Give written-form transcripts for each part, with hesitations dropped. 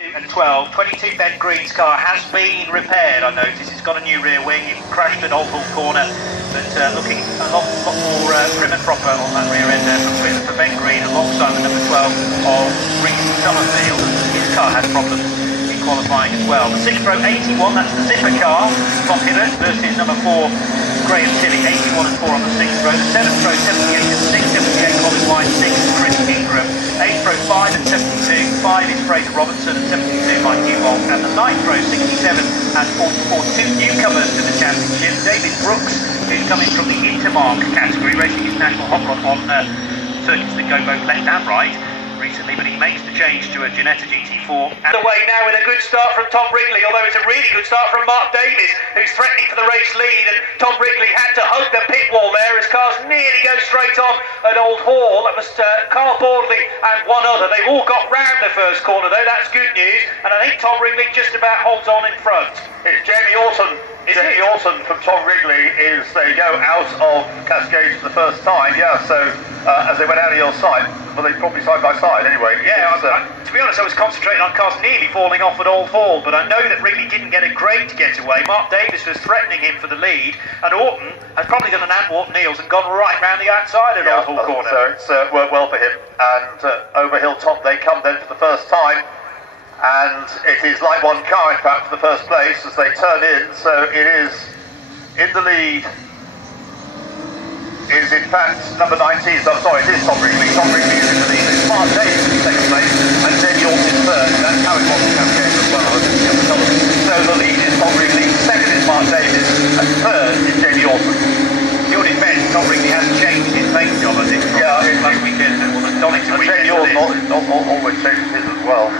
And 12, 22 Ben Green's car has been repaired, I noticed. It's got a new rear wing, it crashed at Oulton corner, but looking a lot more prim and proper on that rear end there for Ben Green, alongside the number 12 of Reece Summerfield. His car had problems in qualifying as well. The 6 Pro 81, that's the Zipper car, Tom Hibbert versus number 4 Graham Tilley, 81 and 4 on the 6 Pro. The 7 Pro 78 and 6, 78 Colin White, 6 Chris Ingram, 8 Pro 5 and 72, 5 is Fraser Robertson and 72 by Newbold, and the 9 Pro 67 and 44, two newcomers to the championship. David Brooks, who's coming from the Intermark category, racing his national hot rod on circuits that go both left and right recently, but he makes the change to a Ginetta GT4. And away now with a good start from Tom Wrigley, although it's a really good start from Mark Davis, who's threatening for the race lead, and Tom Wrigley had to hug the pit wall there as cars nearly go straight on at Old Hall. That was Carl Bordley and one other. They've all got round the first corner though, that's good news, and I think Tom Wrigley just about holds on in front. It's Jamie Oulton. Jamie Oulton from Tom Wrigley is, they go out of Cascades for the first time, yeah, so as they went out of your sight, well, they probably side by side anyway. Yeah, to be honest, I was concentrating on cars nearly falling off at Old Hall, but I know that Wrigley didn't get a great getaway. Mark Davis was threatening him for the lead, and Oulton has probably done an Antwerp Niels and gone right round the outside of Old Hall corner. So it's worked well for him, and over Hilltop they come then for the first time. And it is like one car, in fact, for the first place as they turn in. So it is in the lead. Is in fact number 19. So sorry, it is Tom Wrigley. Tom Wrigley is in the lead. It's Mark Davis in second place, and Jamie Oulton third. That's how it was in Cascades as well. So the lead is Tom Wrigley. Second is Mark Davis, and third is Jamie Oulton. Your defence, Tom Wrigley has changed his paint job, I think. Yeah, last weekend. Well, the Donington weekend. Jamie Oulton always changes his as well.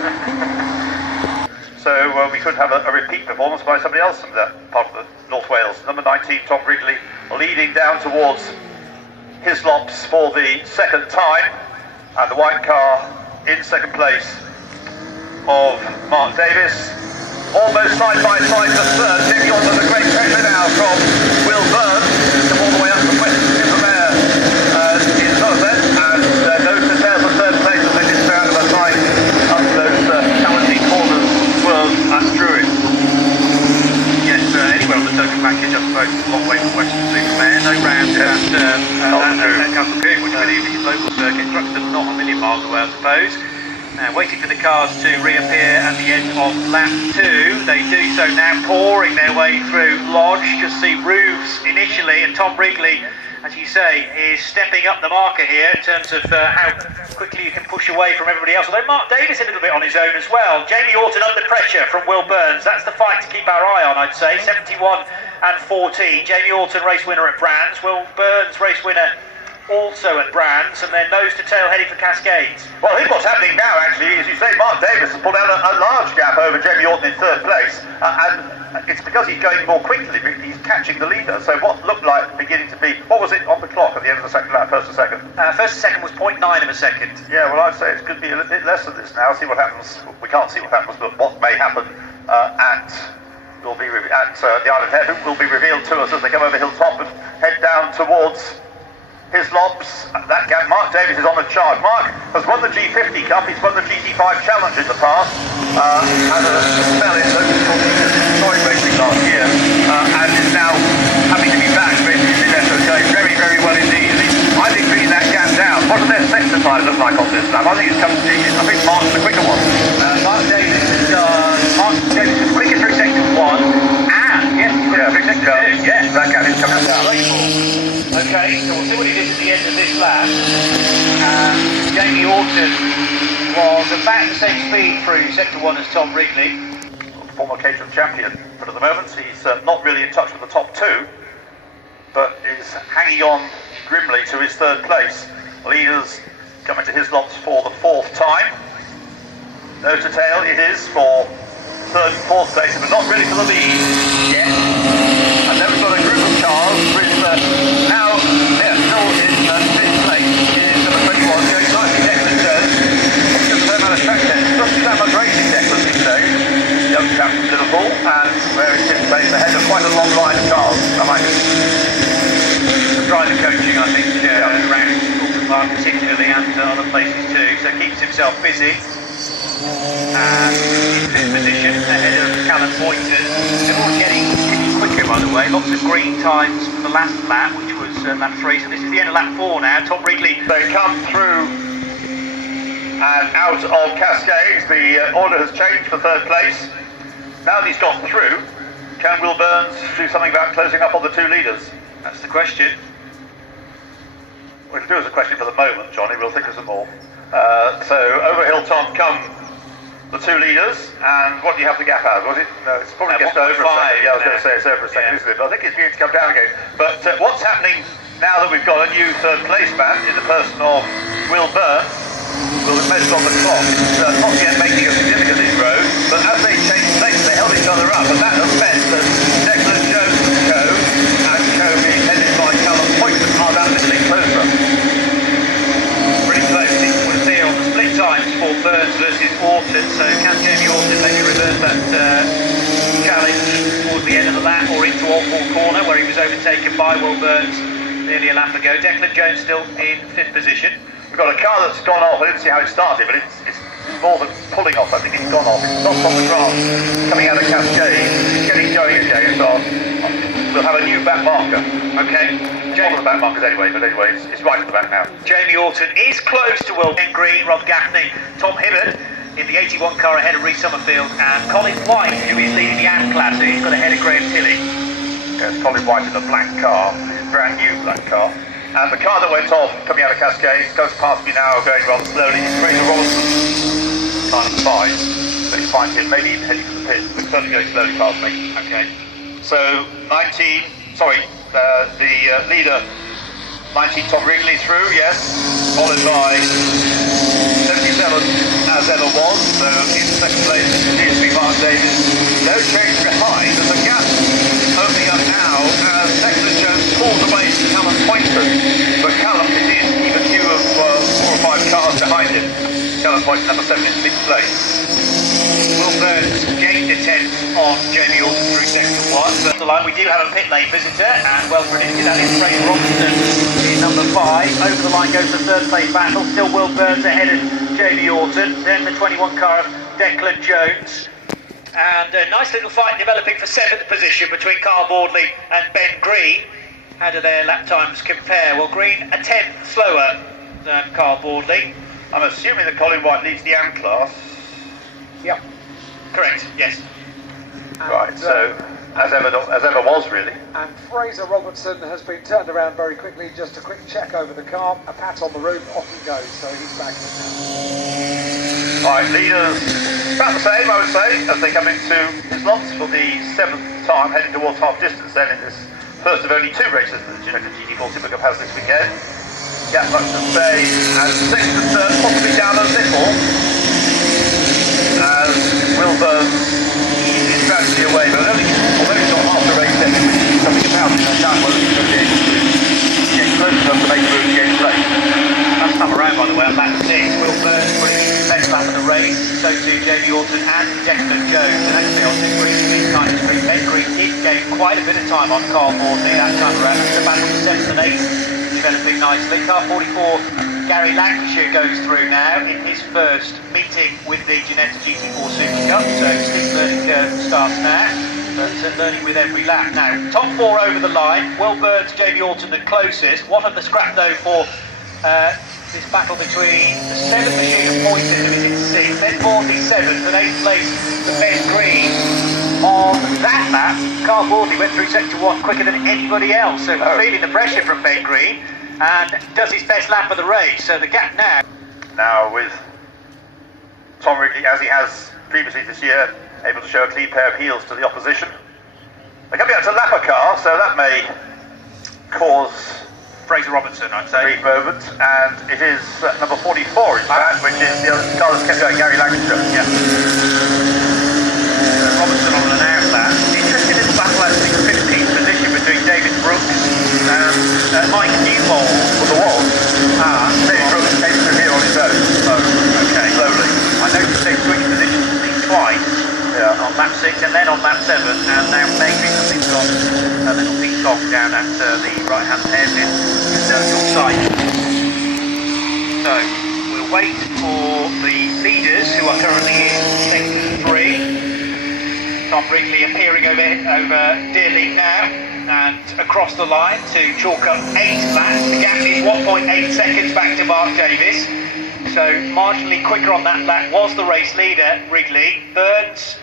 So we could have a repeat performance by somebody else from that part of the North Wales. Number 19, Tom Wrigley, leading down towards Hislops for the second time, and the white car in second place of Mark Davis. Almost side by side to third. Jamie Oulton a great pressure now from Will Byrne, all the way up from Western Supermare in Somerset, and nose to tail for third place as they did so out of the side up those challenging corners. That's Druid. Yes, anywhere on the token package, I suppose, a long way from Western Supermare. No round at Knickerbrook, which I believe is local circuit. Truxton not a million miles away, I suppose. Waiting for the cars to reappear at the end of lap 2. They do so now, pouring their way through Lodge. Just see roofs initially, and Tom Wrigley, as you say, is stepping up the marker here in terms of how quickly you can push away from everybody else. Although Mark Davis a little bit on his own as well. Jamie Oulton under pressure from Will Burns. That's the fight to keep our eye on, I'd say. 71 and 14. Jamie Oulton, race winner at Brands. Will Burns, race winner also at Brands, and then nose to tail heading for Cascades. Well, I think what's happening now, actually, as you say, Mark Davis has pulled out a large gap over Jamie Oulton in third place, and it's because he's going more quickly. He's catching the leader. So what looked like beginning to be, what was it on the clock at the end of the second lap, first to second? First to second was 0.9 of a second. Yeah, well, I'd say it could be a little bit less than this now. See what happens. We can't see what happens, but what may happen at the Isle of Heaven will be revealed to us as they come over Hilltop and head down towards Hislops. That gap, Mark Davis is on the charge. Mark has won the G50 Cup, he's won the GT5 Challenge in the past, had a spell in Troy racing last year, and is now happy to be back basically in SOK. Very, very well indeed. I think bringing that gap down. What does their sector time look like on this lap? I think it's come to, I think Mark's the quicker one. Mark Davis is quicker through sector 1, and yes, he's quicker through sector 2. Yes, that gap is coming down. Okay, so we'll see what he did at the end of this lap. Jamie Oulton was about the same speed through sector 1 as Tom Wrigley. Former Caterham champion, but at the moment he's not really in touch with the top 2, but is hanging on grimly to his third place. Leaders coming to Hislops for the 4th time. Nose to tail it is for 3rd and 4th place, but not really for the lead yet. And then we've got a group of cars with now they're still in 5th place. It is number 21, going nicely Declan turns. Just a fair amount of track test. Doesn't do that much racing, Declan, these days. Young chap from Liverpool, and where is 5th place ahead of quite a long line of cars behind him. The driver coaching, I think, around Oulton Park particularly, and other places too, so keeps himself busy. And the way. Lots of green times for the last lap, which was lap 3. So this is the end of lap 4 now. Tom Wrigley. They come through and out of Cascades. The order has changed for third place. Now that he's got through, can Will Burns do something about closing up on the two leaders? That's the question. We'll do as a question for the moment, Johnny. We'll think of some more. So over Hilltop come the two leaders, and what do you have the gap out? Was it? No, it's probably just over 5, a second. Yeah, I was going to say it's over a second, isn't it? But I think it's going to come down again. But what's happening now that we've got a new third place man in the person of Will Burns? Will be measured on the clock. Not yet making a significant inroad, but as they changed places, they held each other up, and that has meant that Declan Jones and Co being headed by Callum Poynton are that little closer. Pretty close. It was here on the split times for Burns versus Oulton. So can Jamie Oulton maybe reverse that challenge towards the end of the lap or into Oulton corner where he was overtaken by Will Burns nearly a lap ago? Declan Jones still in 5th position. We've got a car that's gone off. I didn't see how it started, but it's more than pulling off. I think it's gone off. It's stopped on the grass, coming out of Cascade. It's getting going again, so we'll have a new back marker. Okay. One of the back markers anyway, but anyway, it's right at the back now. Jamie Oulton is close to Will Ben Green, Rob Gaffney, Tom Hibbert in the 81 car ahead of Reece Summerfield, and Colin White, who is leading the AM class, so he's got ahead of Graham Tilley. Yes, Colin White in the black car, brand new black car. And the car that went off, coming out of Cascade, goes past me now, going rather slowly. It's Fraser Robertson, time of 5. But it's fine him, maybe even heading for the pit, but certainly going slowly past me. Okay. So, the leader, 19 Tom Wrigley through, yes, followed by 77 as ever was, so in second place appears to be Mark Davis. No change behind, there's a gap opening up now as Declan Jones pulls away from Callum Poynton, but Callum is even few of 4 or 5 cars behind him. Callum Poynton number 7 in 6th place. Will Burns gained a 10th on Jamie Oulton through section 1. But the line, we do have a pit lane visitor, and well predicted, that is Fraser Robinson in number 5. Over the line goes the third place battle. Still Will Burns ahead of Jamie Oulton. Then the 21 car of Declan Jones. And a nice little fight developing for 7th position between Carl Boardley and Ben Green. How do their lap times compare? Well, Green a 10th slower than Carl Boardley. I'm assuming that Colin White leads the AM class. Yep. Correct, yes. Right, so as ever was really. And Fraser Robertson has been turned around very quickly. Just a quick check over the car, a pat on the roof, off he goes. So he's back in now. Right, leaders about the same, I would say, as they come into his lots for the 7th time, heading towards half distance then in this first of only 2 races that the Ginetta GT4 Super Cup has this weekend. Yeah, much to say, and 6th and 3rd possibly down a little. As Will Burns is gradually away, but although he's not half the race then, which is something about it, I doubt whether he's going to be able to get close enough to make the room against late. Last time around, by the way, on lap 6, Will Burns put his best lap of the race, so too Jamie Oulton and Declan Jones, and actually on this Green time street, Ben Green did gain quite a bit of time on Carl Boardley that time around. It's a battle for 7th and 8th, developing nicely. Car 44. Gary Lancashire goes through now in his first meeting with the Ginetta GT4 Super Cup, so steep learning curve starts now, but learning with every lap. Now, top 4 over the line, Will Burns, Jamie Oulton the closest. What of the scrap though for this battle between the 7th machine of Poynton, who is in 6th, then 47th and 8th place for Ben Green. On that lap, Carl Boardley went through sector 1 quicker than anybody else, so feeling the pressure from Ben Green. And does his best lap of the race, so the gap now. Now with Tom Wrigley, as he has previously this year, able to show a clean pair of heels to the opposition. They're coming out to lap a car, so that may cause Fraser Robinson, I'd say. A brief moment, and it is number 44 in fact, which is the other car that's kept going, Gary Lancashire. Yeah. Robinson on an out lap. Interesting little battle actually for 15th position between David Brooks and Mike Newbold. Well, there was. David Brooks came through here on his own. Oh, okay. Slowly. I noticed they switched positions twice. Yeah. On lap 6 and then on lap 7, and now maybe something's got a little pink dog down at the right hand hairpin circle side. So we'll wait for the leaders who are currently in sector 3. Tom Wrigley appearing over Deerley now and across the line to chalk up 8 laps. The gap is 1.8 seconds back to Mark Davis. So marginally quicker on that lap was the race leader, Wrigley. Burns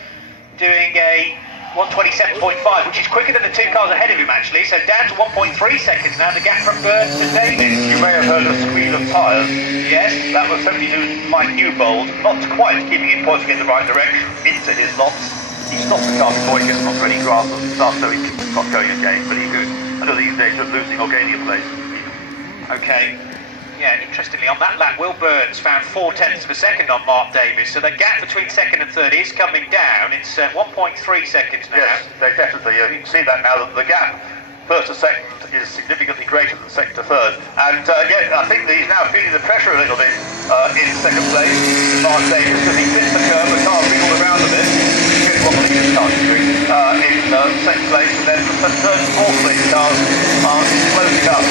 doing a 1:27.5, which is quicker than the 2 cars ahead of him actually, so down to 1.3 seconds now, the gap from Burns to Davis. You may have heard a squeal of tyres. Yes. That was somebody doing Mike Newbold, not quite keeping it pointing in the right direction into his lots. He stopped the car before he gets onto any grass and stuff, so he's not going again, but he could. I don't think he's danger of losing or gaining a place. Okay. Yeah, interestingly, on that lap, Will Burns found 0.4 of a second on Mark Davis, so the gap between second and third is coming down. It's 1.3 seconds now. Yes, they definitely. You can see that now, that the gap first to second is significantly greater than second to third. And yeah, I think that he's now feeling the pressure a little bit in second place, Mark Davis, because he missed the curve, the car wriggled around a bit. Here's what the leaders can't do in second place, and then the third and fourth place cars are closing up.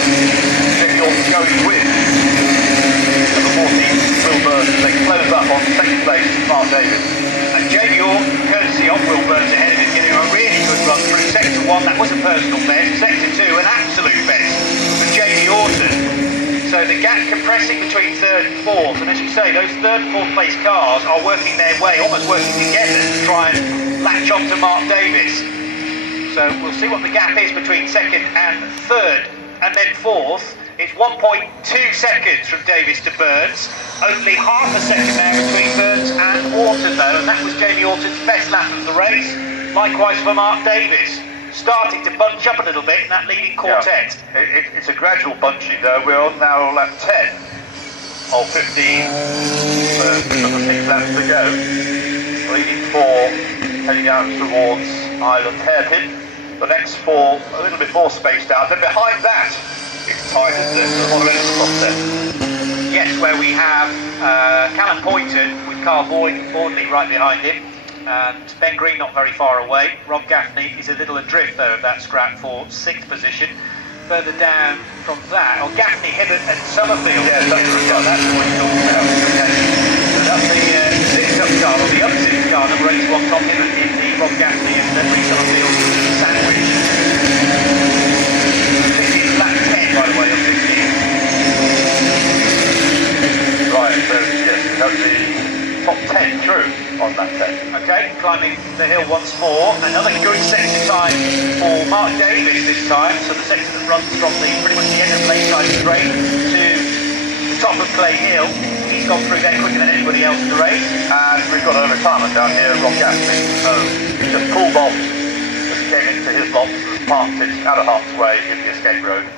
Jamie Oulton going with number 14, Will Burns. They close up on second place, Mark Davis. And Jamie Oulton, courtesy of Will Burns ahead of him, getting a really good run through. Sector 1, that was a personal best. Sector 2, an absolute best for Jamie Oulton. So the gap compressing between third and fourth, and as you say, those third and fourth place cars are working their way, almost working together to try and latch on to Mark Davis. So we'll see what the gap is between second and third, and then fourth. It's 1.2 seconds from Davis to Burns. Only half a second now between Burns and Oulton though, and that was Jamie Oulton's best lap of the race. Likewise for Mark Davis. Starting to bunch up a little bit in that leading quartet. Yeah, it's a gradual bunching though. We're on now lap 10 of 15. Another 6 laps to go. Leading 4 heading out towards Island Hairpin. The next 4 a little bit more spaced out. Then behind that, it's tight, isn't it? There's a lot of energy lost there. Yes, where we have Callum Poynton with Carl Boardley right behind him, and Ben Green not very far away. Rob Gaffney is a little adrift though of that scrap for 6th position. Further down from that, Gaffney, Hibbert and Summerfield. Yeah, that's what you're talking about. Okay. So that's the 6th up car, or the up 6th car, number 81, Tom Hibbert in the Rob Gaffney and Reece Summerfield sandwich. Lap 10, by the way, of 15. Right, so yes, we have the top 10 through on that 10. Okay, climbing the hill once more. Another good sector time for Mark Davis this time. So the sector that runs from pretty much the end of Lakeside Straight to the top of Clay Hill. He's gone through there quicker than anybody else in the race. And we've got a retirement down here, Rob Gaffney. He just pulled off as he came into his lots and parked it out of harm's way in the escape road.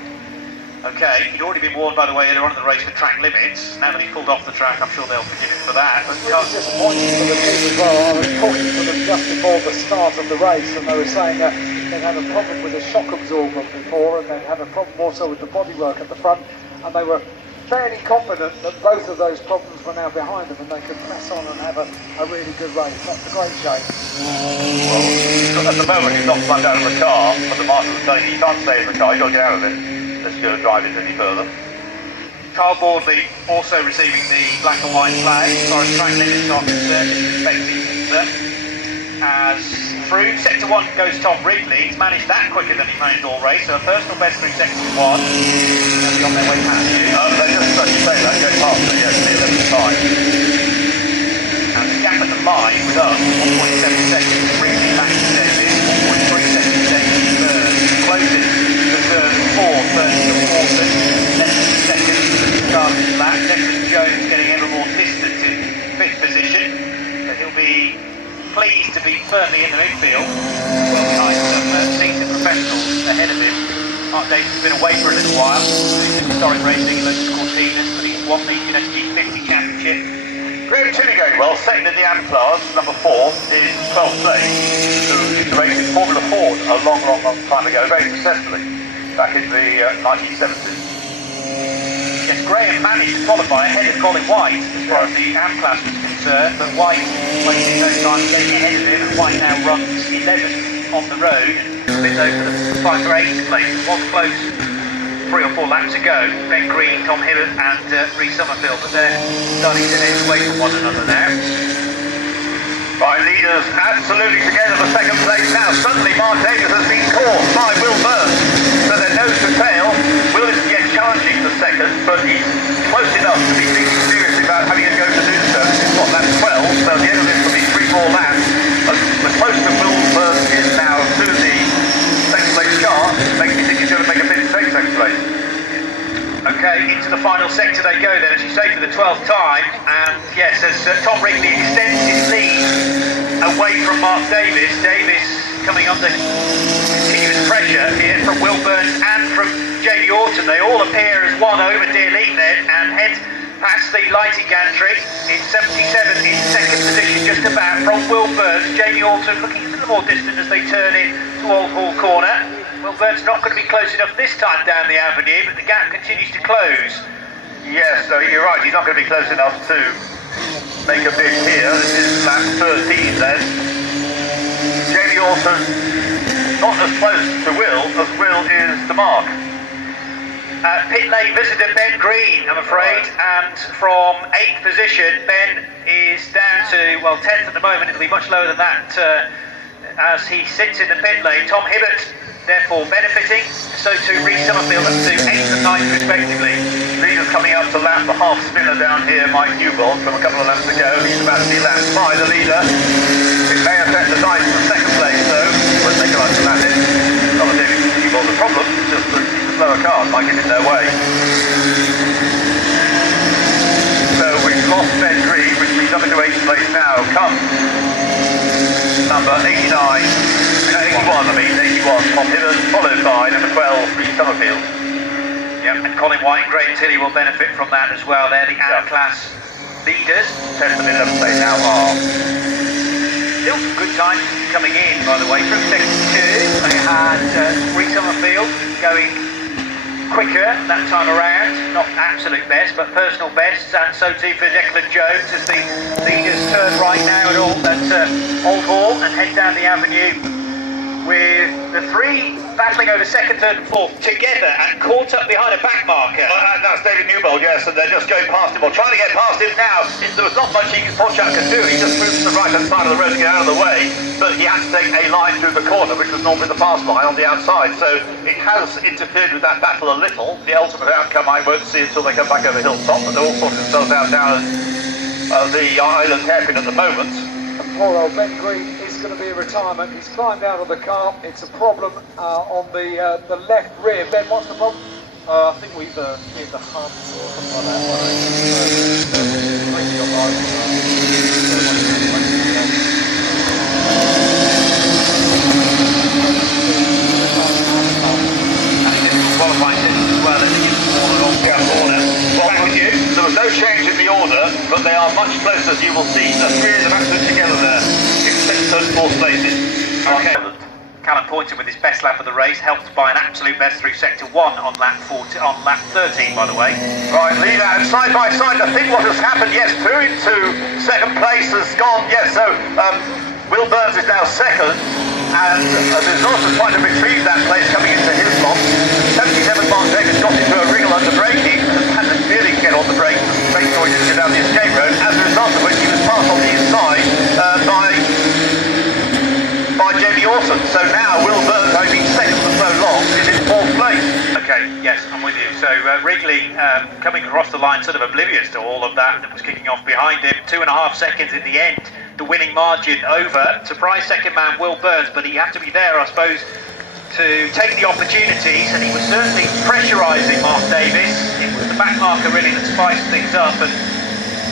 Okay, he'd already been warned, by the way, earlier on in the race for track limits. Now that he pulled off the track, I'm sure they'll forgive him for that. It's really disappointing for the team as well. I was talking to them just before the start of the race, and they were saying that they'd had a problem with the shock absorber before, and they'd had a problem also with the bodywork at the front, and they were fairly confident that both of those problems were now behind them, and they could press on and have a really good race. That's a great shame. Well, at the moment he's not climbed out of the car, but the marshal is telling him he can't stay in the car, he's got to get out of it. Let's go drive it any further. Carl Boardley also receiving the black and white flag as far as track limits are concerned, expecting as through sector 1 goes Tom Wrigley. He's managed that quicker than he managed all race, so a personal best through sector 1. They'll be on their way past you. They just, as you say, that goes past it, yes, the 11th time. And the gap at the line with us, 1.7 seconds, Wrigley back to Davis, 1.3 seconds to Burns, closing the third and fourth, Burns to Oulton, less than a second to the start of his lap. Declan Jones getting ever more distant in 5th position, but he'll be pleased to be firmly in the midfield, well behind some seasoned professionals ahead of him. Mark Davis has been away for a little while, doing historic racing, Lotus Cortinas, but he's won the Ginetta G50 Championship. Graham Tinney going well, second in the AM class, number 4 is 12th place, who used to race in Formula Ford a long time ago, very successfully, back in the 1970s. Yes, Graham managed to qualify ahead of Colin White as far as the AM class was concerned, but White wasting no time getting ahead of him, and White now runs 11th on the road, a bit over the fight for 8th place. It was close 3 or 4 laps ago. Ben Green, Tom Hibbert and Reece Summerfield, but they're starting to edge away from one another now. Right, leaders absolutely together for second place now. Suddenly Mark Davis has been caught by Will Burns. So they're nose to tail. Will is yet challenging for second, but he's close enough to be thinking seriously about having a go to do so. This is what, lap 12, so at the end of this will be 3 more laps. The close to Will Burns is now to the second place car. Makes me think he's going to make a bid to take second place. Okay, into the final sector they go then, as you say, for the 12th time. And yes, as Tom Wrigley extends his lead away from Mark Davis. Davis coming under continuous pressure here from Will Burns and from Jamie Oulton. They all appear as one over Dear League then and head past the lighting gantry. It's 77 in second position just about from Will Burns. Jamie Oulton looking a little more distant as they turn in to Old Hall Corner. Will Burns not going to be close enough this time down the avenue, but the gap continues to close. Yes, so you're right, he's not going to be close enough to make a bid here. This is lap 13 then. Jamie Oulton not as close to Will as Will is to Mark. Pit lane visitor Ben Green, I'm afraid, and from 8th position, Ben is down to, well, 10th at the moment. It'll be much lower than that as he sits in the pit lane. Tom Hibbert therefore benefiting, so too Reece Summerfield up to 8th and 9th respectively. Leaders coming up to lap the half spinner down here, Mike Newbold, from a couple of laps ago. He's about to be lapped by the leader. It may affect the dice for second place though, but they go out to lap it. Not that Newbold's a problem, it's just that he's a slower car, might get in their way. So we've lost Ben Green, which means up into 8th place now. Come number 81, Tom Hibbert, followed by number 12, Reece Summerfield. Yep, and Colin White and Graham Tilley will benefit from that as well. They're the A-class leaders. 10th and 11th place now are. Still some good times coming in, by the way. Through sector 2, they had Reece Summerfield going quicker that time around. Not absolute best, but personal bests, and so too for Declan Jones as the leaders turn right now at Old Hall and head down the avenue, with the 3 battling over second, third and fourth together and caught up behind a back marker. That's David Newbold, yes, and they're just going past him, or trying to get past him now. There was not much Ponchak could do. He just moved to the right-hand side of the road to get out of the way, but he had to take a line through the corner, which was normally the pass line on the outside, so it has interfered with that battle a little. The ultimate outcome I won't see until they come back over Hilltop, but they're all sorting themselves out down at the island hairpin at the moment. And poor old Ben Green is going to be a retirement. He's climbed out of the car. It's a problem on the left rear. Ben, what's the problem? I think we've cleared the hubs or something like that. Qualifying distance as well as he gets the corner off the corner. Back with you. There was no change in the order, but they are much closer, as you will see. The 3 of them absolutely together there in 6th and 4th places. Okay. Callum Poynton with his best lap of the race, helped by an absolute best through sector 1 on lap 13, by the way. Right, leader and side by side. I think what has happened, yes, through into second place has gone. Yes, so Will Burns is now second, and the result has tried to retrieve that place coming into his lot. 77 Mark Davis got into a wriggle under braking and had to really get on the brakes to make sure he didn't get down the escape road, as a result of which he was passed on the inside by Jamie Oulton. So now Will Burns, having been second for so long, is in 4th place. Okay, yes, I'm with you. So Wrigley coming across the line, sort of oblivious to all of that was kicking off behind him. 2.5 seconds in the end, the winning margin over. Surprise second man Will Burns, but he had to be there, I suppose, to take the opportunities, and he was certainly pressurising Mark Davis. It was the back marker really that spiced things up, and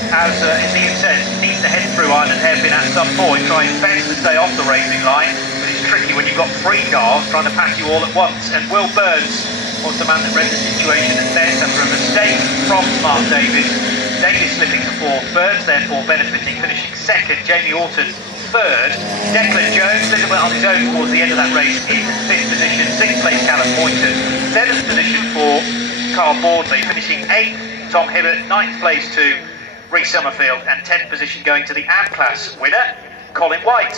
as Ian says, needs to head through Island Hairpin at some point, trying best to stay off the racing line, but it's tricky when you've got 3 cars trying to pass you all at once. And Will Burns was the man that read the situation at best after a mistake from Mark Davis. Davis slipping to 4th, Burns therefore benefiting, finishing 2nd, Jamie Oulton 3rd, Declan Jones a little bit on his own towards the end of that race in 5th position, 6th place Callum Poynton, 7th position for Carl Boardley, finishing 8th, Tom Hibbert, 9th place to Reece Summerfield, and 10th position going to the A-class winner, Colin White.